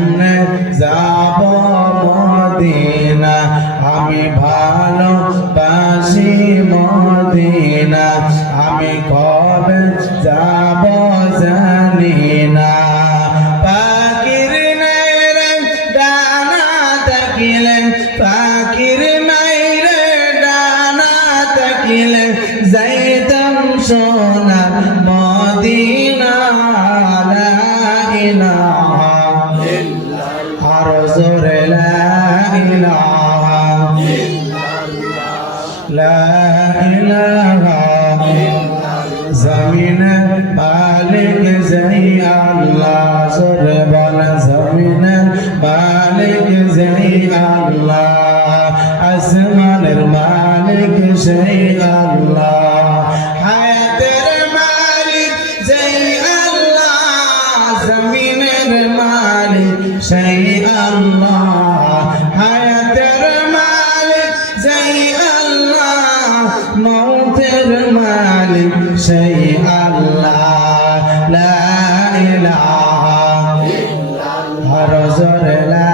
কেমনে যাব মদিনা আমি ভালোবাসি মদিনা আমি কবে যাব জানি না পাখির নাই রে ডানা থাকিলে পাখির নাই রে ডানা থাকিলে যাইতাম সোনার মদিনা লা ইলাহা ইল্লাল্লাহ আর জোরে লা ইলাহা ইল্লাল্লাহ লা ইলাহা জমিন মালিক জয় আল্লাহ জোরে বলা জমিন মালিক জয় আল্লাহ আসমানের মালিক জয় আল্লাহ হায়াতের মালিক জয় আল্লাহ জমিনের মালিক জয় আল্লাহ হায়াতের মালিক জয় আল্লাহ মৌতের মালিক জয় আল্লাহ লা ইলাহা ইল্লাল্লাহ রজর লা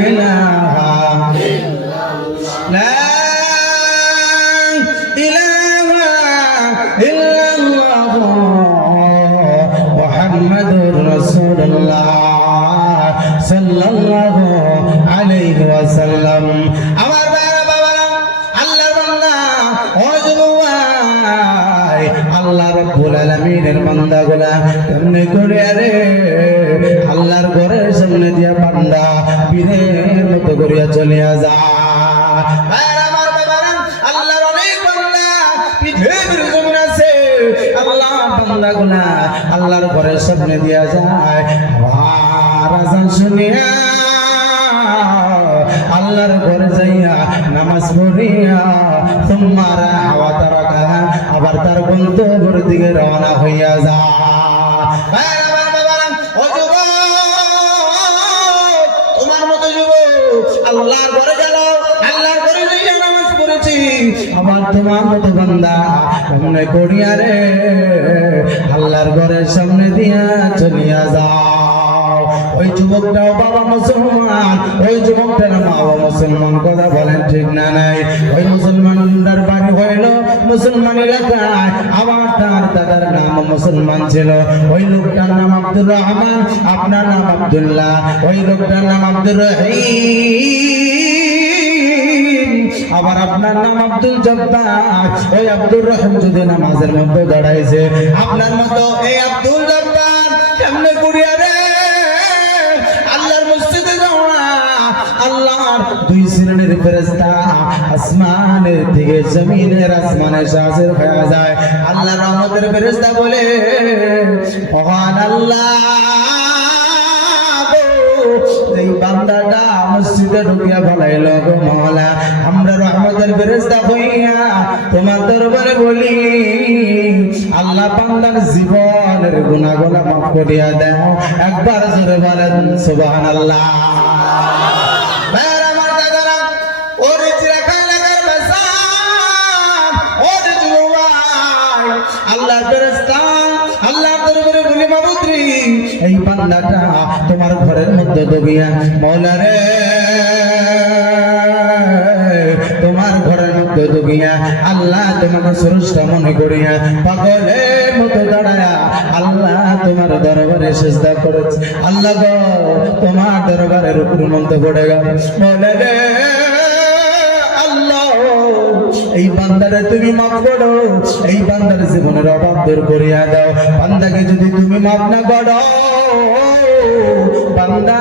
ইলাহা ইল্লাল্লাহ লা ইলাহা ইল্লাল্লাহ মুহাম্মাদুর রাসূলুল্লাহ সাল্লাল্লাহু আলাইহি ওয়াসাল্লাম আমার বাবারা আল্লাহর বান্দা ও যুবক আল্লাহ রাব্বুল আলামিনের বান্দাগুলা কেমনে করে রে আল্লাহর ঘরের সামনে দিয়া বান্দা বীরের মতো করিয়া চলিয়া যা আমার বাবারা আল্লাহর অনেক বান্দা পৃথিবীর জমিনে আছে আল্লাহ বান্দাগুলা আল্লাহর ঘরের সামনে দিয়া যায় আর আযান শুনিয়া আল্লাহর ঘরে যাইয়া নামাজ পড়িয়া তোমার হাওয়া তারাকা আবার তার গন্তব্যের দিকে রওনা হইয়া যা তোমার মতো যুবক আল্লাহর ঘরে গেল আল্লাহর ঘরে যাইয়া নামাজ পড়েছি আবার তোমার মতো বান্দা মনে করিয়া রে আল্লাহর ঘরের সামনে দিয়া চলিয়া যা ওই যুবকটাও বাবা মুসলমান ওই যুবকটার মা বাবা মুসলমান কথা বলেন ঠিক না নাই ওই মুসলমানদের বাড়ি হইল মুসলমান এলাকায় আবার তার দাদার নাম মুসলমান ছিল ওই লোকটার নাম আব্দুর রহমান আপনার নাম আব্দুল্লাহ ওই লোকটার নাম আব্দুর রহিম আবার আপনার নাম আব্দুল জব্বার ওই আব্দুর রহিম যদি নামাজের মধ্যে দাঁড়াইছে আপনার মতো এই আব্দুল জব্বার কেমনে করিয়া রে আল্লাহর দুই শ্রেণীর ফেরেশতা আসমানের থেকে জমিনের আসমানে হাজির হয়ে যায় আল্লাহর রহমতের ফেরেশতা বলে মহান আল্লাহ এই বান্দাটা মসজিদে ঢুকিয়া ফলাইল গো মাওলা আমরা রহমতের ফেরেশতা হইয়া তোমার দরবারে বলি আল্লাহ বান্দার জীবনের গুনাহগুলো মাফ করিয়া দাও একবার জোরে বলেন সুবহানাল্লাহ আল্লাহ ফেরেশতা আল্লাহর দরবারে বলি মাবুদ রে এই বান্দাটা তোমার ঘরের মধ্যে দবিয়া মাওলা রে তোমার ঘরের মধ্যে দবিয়া আল্লাহ তোমাকে সৃষ্টি মনে করিয়া পাগলের মতো দাঁড়ায়া আল্লাহ তোমার দরবারে সিজদা করেছে আল্লাহ গো তোমার দরবারের উপর মন্ত পড়ে গেল মাওলা রে এই বান্দারে তুমি মাফ করো এই বান্দার জীবনের অভাব দূর করিয়া দাও বান্দাকে যদি তুমি মাফ না করো বান্দা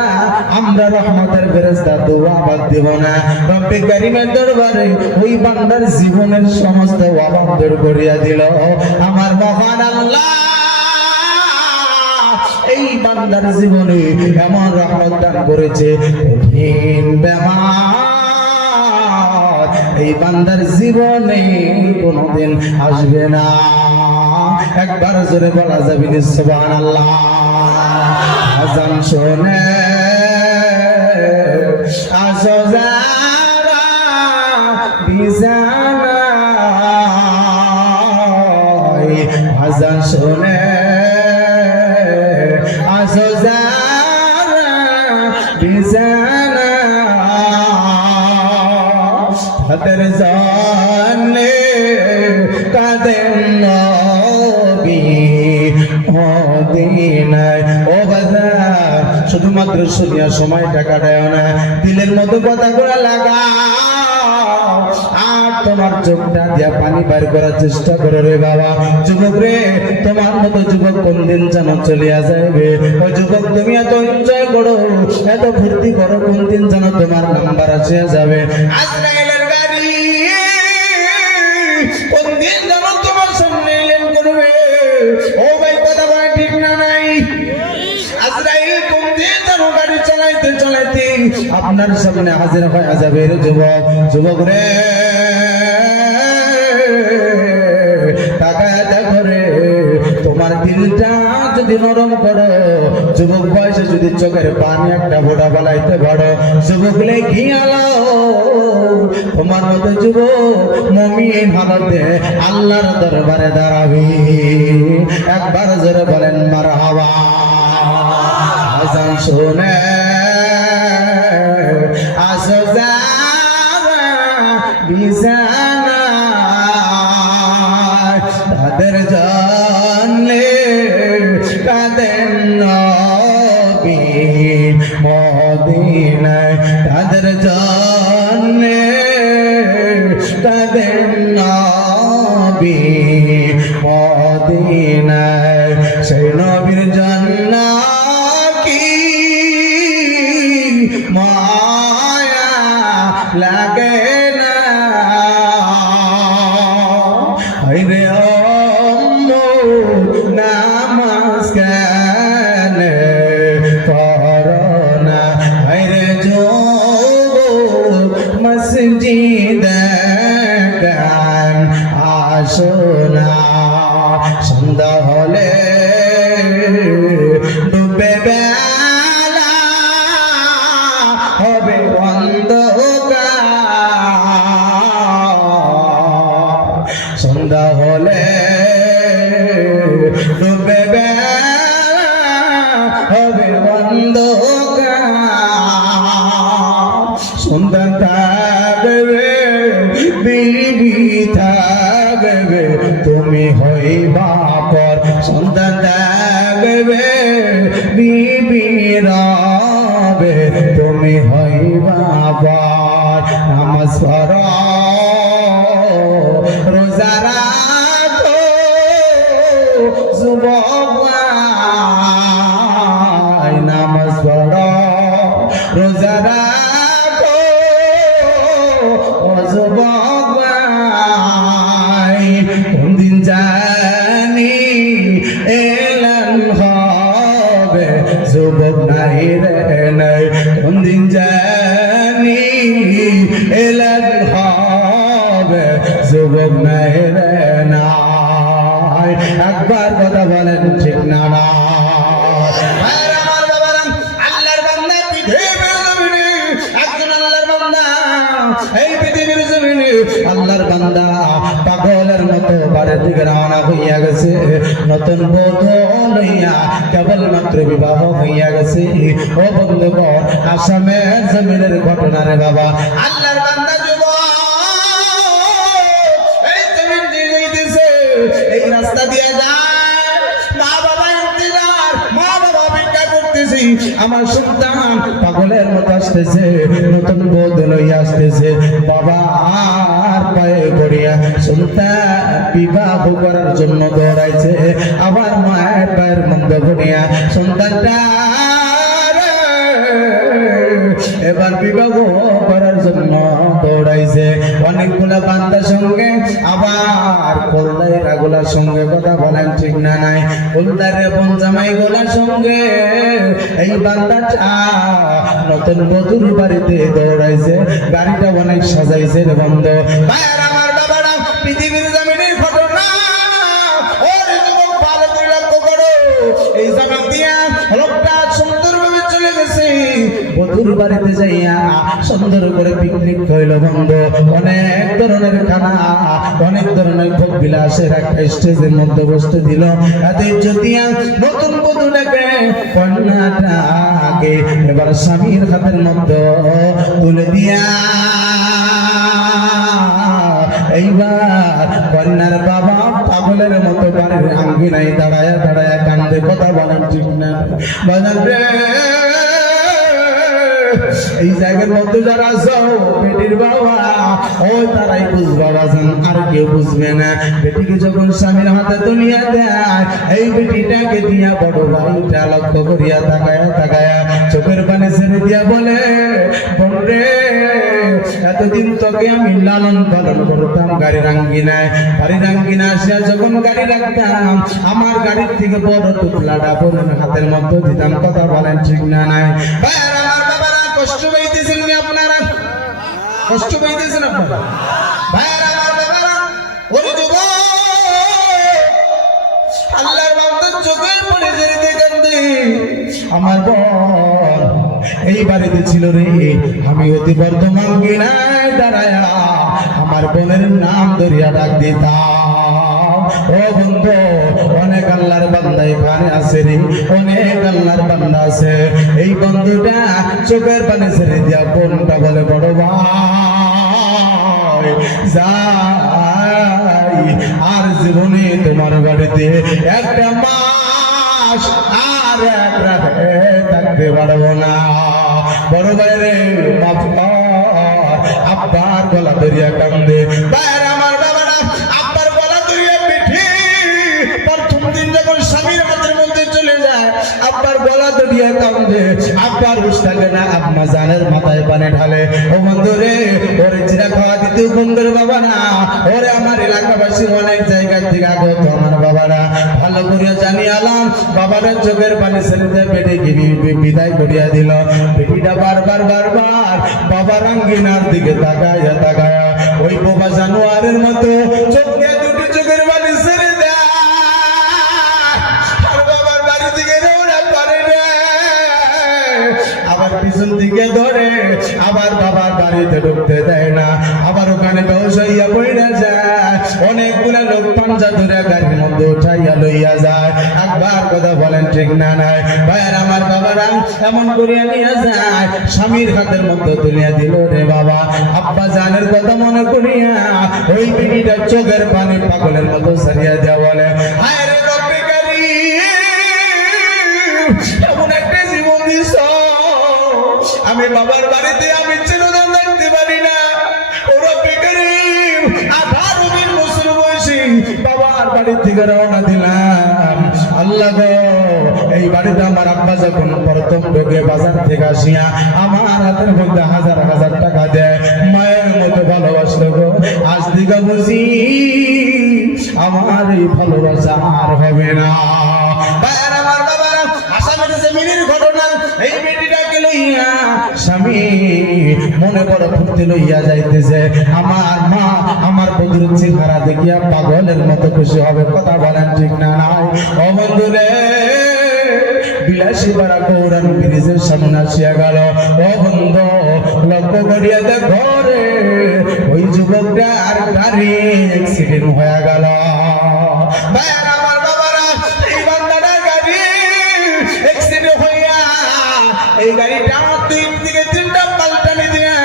আমরা রহমতের ফেরেশতা দোয়া বাদ দেব না রব্বে কারীমের দরবারে ওই বান্দার জীবনের সমস্ত অভাব দূর করিয়া দিল আমার মহান আল্লাহ এই বান্দার জীবনে এমন রহমত দান করেছে কঠিন বেমার এই বান্দার জীবনে কোনদিন আসবে না একবার জোরে বলা যাবে না সুবহানাল্লাহ আযান শুনে আসো যারা বিছানায় আযান শুনে আসো যারা বিছানা তাদের জানে কাঁদেন নবী মদিনায়। ও বাজার, শুধুমাত্র শুনিয়া সময়টা কাটায় না, দিলের মতো কথাগুলো লাগাও আর তোমার চোখটা দিয়া পানি বের করার চেষ্টা করো রে বাবা। যুবক রে, তোমার মতো যুবক কোন দিন যেন চলিয়া যাবে। ও যুবক, তুমি এত এনজয় করো, এত ফুর্তি করো, কোন দিন যেন তোমার নাম্বার আসিয়া যাবে। আজরাইলের গাড়ি কোন দিন যেন তোমার সামনে এলেন করবে। ও ভাই, কথা বলা ঠিক না নাই? আজরাইল কোন দিন যেন গাড়ি চালাইতে চালাইতে আপনার সামনে হাজির হয়ে যাবে রে যুবক। যুবক রে, তাকায় দেখো রে, তোমার দিলটা যদি নরম করো, যুবক বয়সে যদি চোখের পানি একটা ফোঁটা বলাইতে পারো, যুবক লেখি আলো তোমার মতো যুবক মুমিন হালতে আল্লাহর দরবারে দাঁড়াবি। একবার জোরে বলেন মারহাবা। আজান শুনে আসো যারা বিছানা তাদের জানলে কাঁদেন নবী মদিনায়। তাদের জানলে কাঁদেন নবী মদিনায়। সেই নবীর জান্না কি মায়া লাগে না। রে নামাজ কেন করোনা, রে যো মসজিদ গান আসোনা। সন্ধ্যা হলে ডুবে বেলা হবে অন্ধকার। সন্ধ্যা হলে ডুবে বেলা হবে অন্ধকার। সন্ধ্যা থাকবে বিবি থাকবে তুমি হইবা পর। সন্ধ্যা থাকবে বিবি রবে তুমি হইবা পর। নামাজ পড়ো রোজা রাখো যুবক ভাই। নামাজ পড়ো রোজা রাখো যুবক ভাই। কোন দিন জানি এলান হবে যুবক নাই রে নাই। কোন দিন জানি এলান হবে যুবক নাই রে নাই। একবার কথা বলেন ঠিক না না? আল্লাহর বান্দা পৃথিবীর জমিনে, একজন আল্লাহর বান্দা এই পৃথিবীর জমিনে আল্লাহর বান্দা পাগলের মতো বাড়ির দিকে রওনা হইয়া গেছে। নতুন বধূ লইয়া কেবলমাত্র বিবাহ হইয়া গেছে। ও বন্ধুগণ, আসামের জমিনের ঘটনা রে বাবা। আল্লাহর বান্দা এই জমিন দিয়ে যাইতেছে, এই রাস্তা দিয়ে যায়, মা বাবা ইন্তজার, মা বাবা অপেক্ষা করতেছি। আমার সন্তান পাগলের মতো আসতেছে, নতুন বধূ লইয়া আসতেছে। বাবা আর পায়ে পড়িয়া সন্তান বিবাহ করার জন্য দৌড়াইছে। আবার মায়ের পায়ের মন্দ পড়িয়া সন্তানটা এবার বিবাহ করার জন্য দৌড়াইছে। অনেকগুলা বান্দার সঙ্গে আবার কলদাইরা গুলার সঙ্গে কথা বলেন ঠিক না নাই? কলদাইরা পঞ্জামাই গুলার সঙ্গে এই বান্দাটা নতুন বধুর বাড়িতে দৌড়াইছে। গাড়িটা অনেক সাজাইছে রে বন্ধ। ভাইয়ার আমার বাবারা, পৃথিবীর জমিনের ঘটনা ভালো করে লক্ষ্য করো। এই জমিন দিয়া লোকটা সুন্দরভাবে চলে গেছে। বধুর বাড়িতে যাইয়া সুন্দর করে পিকনিক হইল বন্ধু, অনেক ধরনের খানা, অনেক ধরনের ভোগ বিলাসের একটা স্টেজের মধ্যে বসতে দিল। এত ইজ্জত দিয়া নতুন বধূটাকে কন্যাটাকে এবার স্বামীর হাতের মধ্যে তুলে দিয়া এইবার কন্যার বাবা পাগলের মতো বাড়ির আঙ্গিনায় দাঁড়ায় দাঁড়ায় কান্দে। কথা বলেন ঠিক না বাজান রে? এই জায়গার মধ্যে যারা যাও বেটির বাবা ওই তারাই বুঝবা বাজান, আর কেউ বুঝবে না। বেটিকে যখন স্বামীর হাতে দুনিয়া দেয়, এই বেটিটাকে দিয়া বড় ভাইটা লক্ষ্য করিয়া তাকায়া তাকায়া চোখের পানি ছেড়ে দিয়া বলে, বোনরে এতদিন তোকে আমি লালন পালন করতাম গাড়ির আঙ্গিনায়, বাড়ির আঙ্গিনা আসিয়া যখন গাড়ি রাখতাম আমার গাড়ির থেকে বড় টুকলাটা বোনের হাতের মধ্যে দিতাম। কথা বলেন ঠিক না নাই? আমার বাবারা কষ্ট পাইতেছেন আপনারা, কষ্ট পাইতেছেন আপনারা ভাইয়ারা, আমার বাবারা। ওরে যুবক, আল্লাহর বান্দার চোখের পানি ঝরিতে কান্দে। আমার বোন এই বাড়িতে ছিল রে, আমি অতি বর্তমান গিনায় দাঁড়ায়া আমার বোনের নাম ধরিয়া ডাক দিতাম। ও বন্ধু, অনেক আল্লাহর বান্দা এখানে আছে রে, অনেক আল্লাহর বান্দা আছে। এই বন্ধুটা চোখের পানি ছেড়ে দিয়া বোনটা বলে, বড় ভাই যাই আর জীবনে তোমার বাড়িতে একটা মাস আর এক রাত থাকতে পারবো না। বড় ভাইরে মাফ কর। আব্বার গলা ধরিয়া কান্দে। ভাইরা আমার বাবারা, আব্বার গলা ধরিয়া পিঠে প্রথম দিন যখন স্বামীর হাতের মধ্যে চলে যায় আব্বার গলা ধরিয়া কান্দে। আব্বার হুঁশ থাকে না, আম্মা জানের মাথায় পানি ঢালে। ও বন্ধু রে, ওরে জিরা খাওয়া দিতে বন্ধুর বাবা না, ওরে আমার এলাকাবাসী অনেক জায়গা থেকে আগত আমার বাবারা ভালো করিয়া জানি আলাম। বাবারা চোখের পানি ছেড়ে দেয়, পেটে বিদায় করিয়া দিল। বেটিটা বারবার বারবার বাবার আঙ্গিনার দিকে তাকায়া তাকায়া ওই বোবা জানোয়ারের মতো চোখ দিয়ে দুটি চোখের পানি ছেড়ে দেয়, আর বাবার বাড়ি থেকে রওনা করে না। আবার পিছন দিকে ধরে, আবার বাবার বাড়িতে ঢুকতে দেয় না, আবার ওখানে বেহুশ হইয়া পড়ে যায়। অনেকগুলা লোক পাঞ্জা ধরে গাড়ির মধ্যে উঠাইয়া লইয়া যায়। একবার কথা বলেন ঠিক না নাই? ভাইয়ার আমার বাবারা এমন করিয়া নিয়ে যায়, স্বামীর হাতের মধ্যে তুলিয়া দিল রে বাবা। আব্বা জানের কথা মনে করিয়া ওই বিড়িটা চোখের পানি পাগলের মতো সারিয়া দেওয়া বলে, হায় রে রব্বে কারীম, এমন একটা জীবন দিছ আমি বাবার বাড়িতে আমি চিরদিন দেখতে পারি না। ও রব্বে কারীম, 18 বছর বয়সী বাবার বাড়ি থেকে রওনা দিলাম। আল্লাহ গো, এই বাড়িতে আমার আব্বা যখন প্রথম ঢোকে বাজার থেকে আসিয়া আমার হাতের মধ্যে হাজার হাজার টাকা দেয়, মায়ের মতো ভালোবাসলো গো। আজ দিকে বুঝি আমার এই ভালোবাসা আর হবে না। ভাইয়ার আমার বাবারা, আসামের জমিনের ঘটনা। এই বেটিটাকে লইয়া স্বামী মনে বড় ফুর্তি লইয়া যাইতেছে। আমার মা আমার বধুর চেহারা দেখিয়া পাগলের মতো খুশি হবে। কথা বলেন ঠিক না নাই? ও বন্ধু রে, বিলাসী বাড়া গৌরান ব্রিজের সামনে আসিয়া গেল। ও বন্ধু, লক্ষ্য করিয়া দেখো রে, ওই যুবকটা আর গাড়ি অ্যাক্সিডেন্ট হয়ে গেল। ভাইয়ার আমার বাবারা, এই বান্দাটার গাড়ি অ্যাক্সিডেন্ট হইয়া এই গাড়িটা আমার 3 থেকে 3টা পাল্টানি দিয়া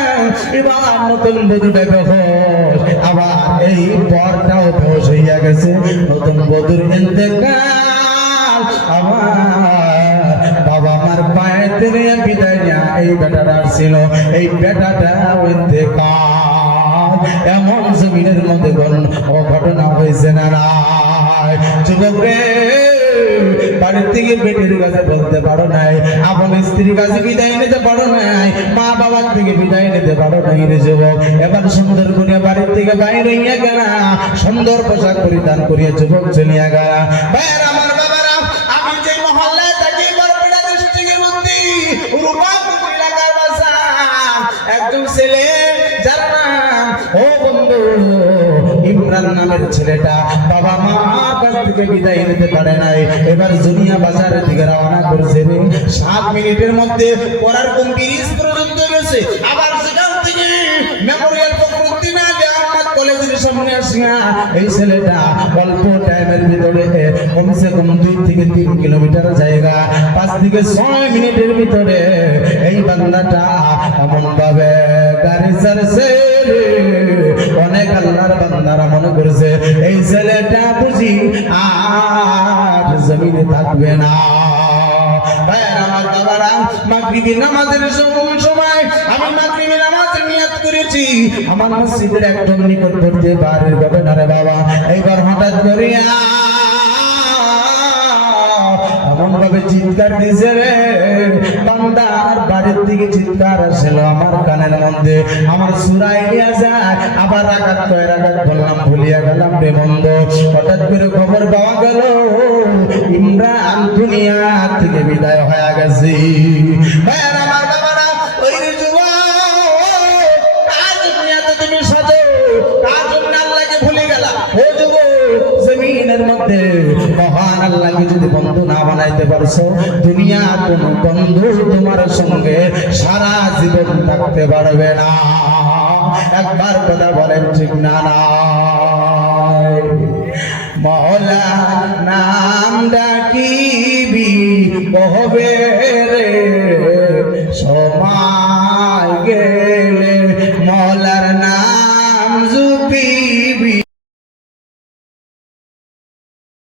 এবার নতুন বধূটা বেহোশ, আবার এই বরটাও বেহোশ হইয়া গেছে। নতুন বধূর ইন্তেকাল। আমার বাবা আমার পায়ে তেরে বিদায় নিয়া এই বেটাটা ছিল, এই বেটাটা ইন্তেকাল। এমন জমিনের মধ্যে ঘটনা হয়েছে না নাই? যুবক রে, বাড়ির থেকে বেটির কাছে বলতে পারো নাই, আপন স্ত্রীর কাছে বিদায় নিতে পারো নাই, মা বাবার থেকে বিদায় নিতে পারো নাই রে যুবক। এবার সুন্দর করে বাড়ির থেকে বাইরে হইয়া গেলা, সুন্দর পোশাক পরিধান করিয়া যুবক চলিয়া গেলা। ভাইয়ার আমার বাবারা, আমি যে মহল্লায় থাকি বরপেটা ডিস্ট্রিক্টের মধ্যে রূপাপুর এলাকার বাসা, একজন ছেলে যার নাম ও বন্ধু ইমরান নামের ছেলেটা বাবা মা কাছ থেকে বিদায় নিতে পারে নাই, এবার দুনিয়া বাজারের দিকে রওনা করেছে। 7 মিনিটের মধ্যে পড়ার ব্রিজ পর্যন্ত গেছে। আবার সেখান থেকে মেমোরিয়াল ফখরুদ্দিন আলী আহমদ কলেজের সামনে আসিয়া এই ছেলেটা অল্প টাইমের ভিতরে কমসে কম 2 থেকে 3 কিলোমিটার জায়গা 5 থেকে 6 মিনিটের ভিতরে এই বান্দাটা এমন ভাবে গাড়ি চালাছে, অনেক আল্লাহর বান্দারা মনে করেছে এই ছেলেটা বুঝি আর জমিনে থাকবে না। আমার বাবারা, মাগরিবের নামাজের সময় আমি মাগরিবের নামাজের নিয়ত করেছি, আমার মসজিদের একদম নিকটবর্তী বাড়ির গবেনারে বাবা এইবার হঠাৎ করে এমন ভাবে চিৎকার দিছে রে, বান্দার বাড়ির দিকে চিৎকার আসছিল আমার কানের মধ্যে, আমার সুরাই নিয়ে যায়, আবার রাকাত বললাম ভুলিয়া গেলাম রে বন্ধ। হঠাৎ করে খবর পাওয়া গেল ইমরান দুনিয়া থেকে বিদায় হয়ে গেছে। আমার বাবারা, ওই তুমি সাজো কার জন্য আল্লাহকে ভুলে গেলা? ও যুবক, জমিনের মধ্যে মহান আল্লাহকে যদি বন্ধু না বানাইতে পারছো, দুনিয়া কোন বন্ধু তোমার সঙ্গে সারা জীবন থাকতে পারবে না। একবার কথা বলেন ঠিক না? মওলা নাম ডাকিবি কহবে